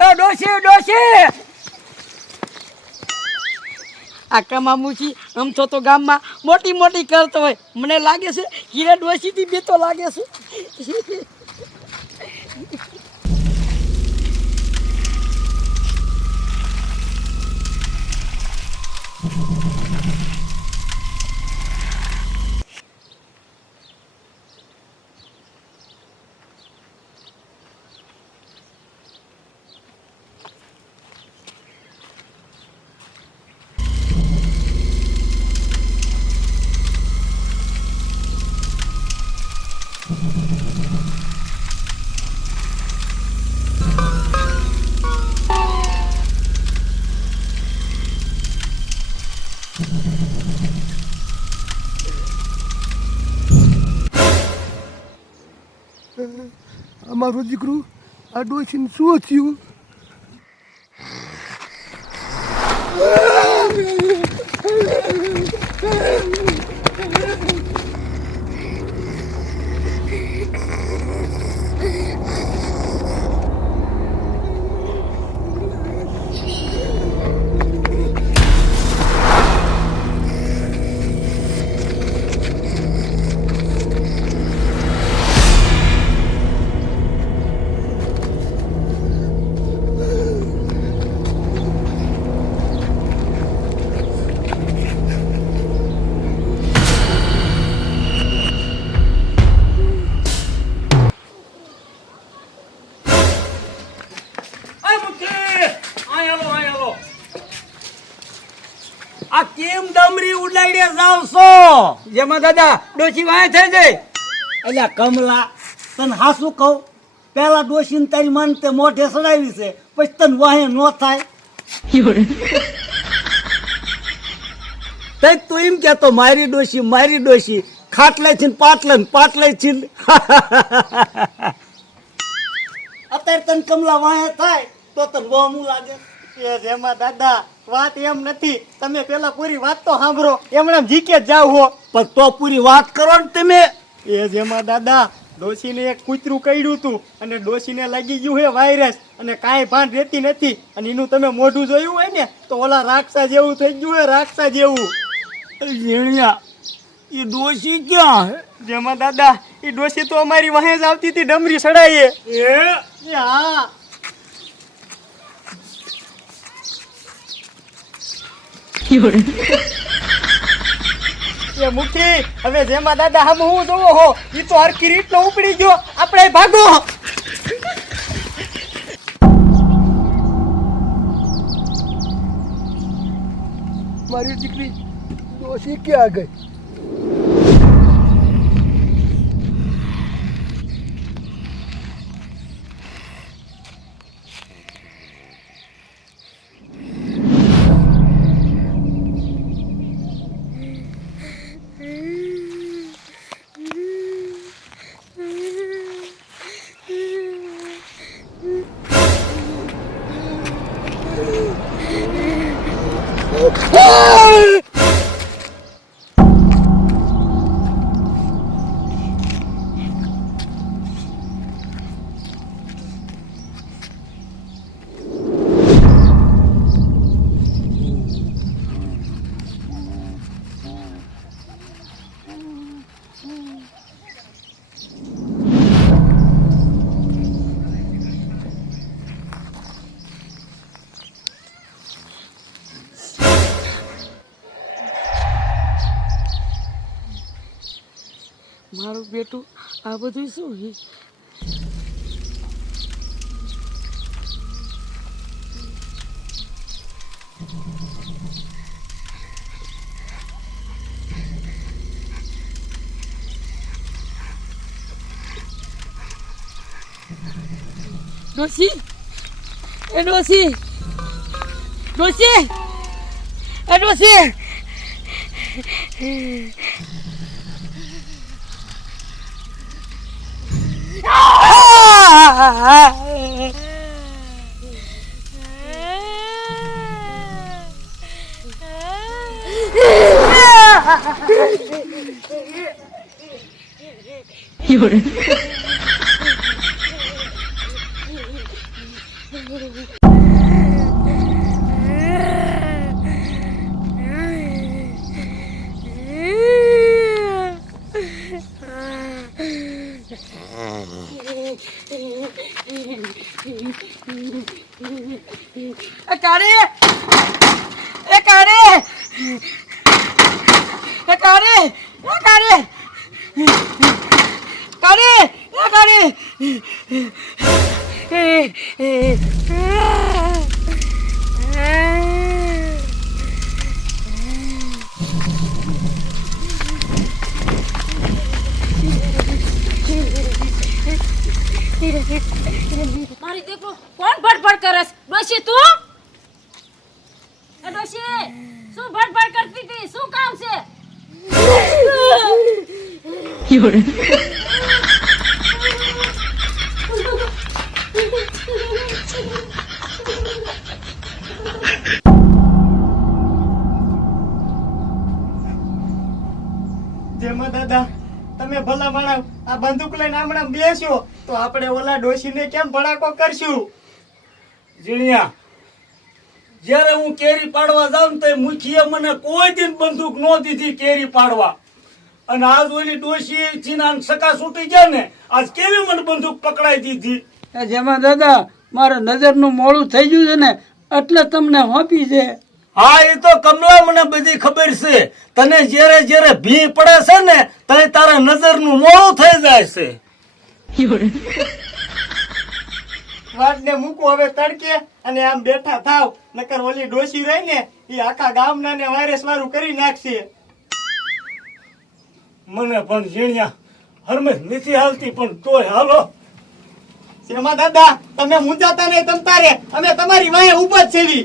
ડોશી ડોશી આકા મામુજી આમ તો ગામમાં મોટી મોટી કરતો હોય, મને લાગે છે એ ડોશીથી બીતો લાગે છે. અમારું દીકરું આ ડોશીને શું થયું? આ કેમ ડમરી ઉડાડીએ જાવ છો? જેમાં દાદા ડોશી વાય થઈ જાય. અલ્યા કમલા, તને હાસું કહું, પેલા ડોશીને તારી મન તે મોઢે સડાવી છે, પછી તને વાહે નો થાય. તઈ તું એમ કેતો મારી ડોશી ખાટલે છે પાટલે છે. અત્યારે તને કમલા વાહે થાય તો તને વહમું લાગે. એ જેમાં દાદા વાત એમ નથી, તમે પેલા પૂરી વાત તો સાંભળો, એમણે જીકે જાવ હો, પણ તો પૂરી વાત કરો ને તમે. એ જેમાં દાદા ડોશીને એક કૂતરું કઈડ્યું હતું અને ડોશીને લાગી ગયું હે વાયરસ અને કાંઈ ભાન રહેતી નથી, અને એનું તમે મોઢું જોયું હોય ને તો ઓલા રાક્ષા જેવું થઈ ગયું હે, રાક્ષા જેવું. ઝીણિયા, એ ડોશી ક્યાં હે? જેમાં દાદા એ ડોશી તો અમારી વાહે જ આવતી હતી ડમરી સડાઈએ. એ હા. એ મુખી, હવે જેમાં દાદા હમ હું જોવો હો, ઈ તો હરકી રીતનો ઉપડી ગયો, આપણે ભાગો. મારી દીકરી ડોશી ક્યાં ગઈ? મારું બેટું આ બધું શું છે? ડોશી, એ ડોશી, ડોશી, એ ડોશી. એ કાળી એ કાળી એ કાળી એ કાળી કાળી એ કાળી મારી દીકરો કોણ ભડભડ કરસ ડોશી તું એ ડોશી શું ભડભડ કરતી હતી શું કામ છે જેમાં દાદા તમે ભલા માણસ આ બંદૂક લઈને હમણાં બેસ્યો તો આપણે ઓલા ડોશીને કેમ ભડાકો કરશું? જીણિયા, જ્યારે હું કેરી પાડવા જાઉં તો મુખીએ મને કોઈ દિન બંદૂક ન દીધી કેરી પાડવા, અને આજ ઓલી ડોશી ચીના સકા છૂટી ગયા ને, આજ કેવી મને બંદૂક પકડાઈ દીધી. જેમાં દાદા મારે નજરનું મોડું થઈ ગયું છે ને એટલે તમને હોપી છે. હા, એ તો કમલા મને બધી ખબર છે. તને જ્યારે જ્યારે ભી પડે છે ને ત્યારે તારા નજરનું મોડું થઈ જાય છે. વાડને મૂકો હવે તડકે અને આમ બેઠા થાવ, નકર ઓલી ડોશી રહી ને એ આખા ગામના ને વાયરસ વાળું કરી નાખશે. મને પણ જીણિયા હરમેશ નથી હાલતી, પણ તોય હાલો. શેમાં દાદા તમે મૂંઝાતા નહીં તમ તારે, અમે તમારી વાહે ઊભા જ છેવી.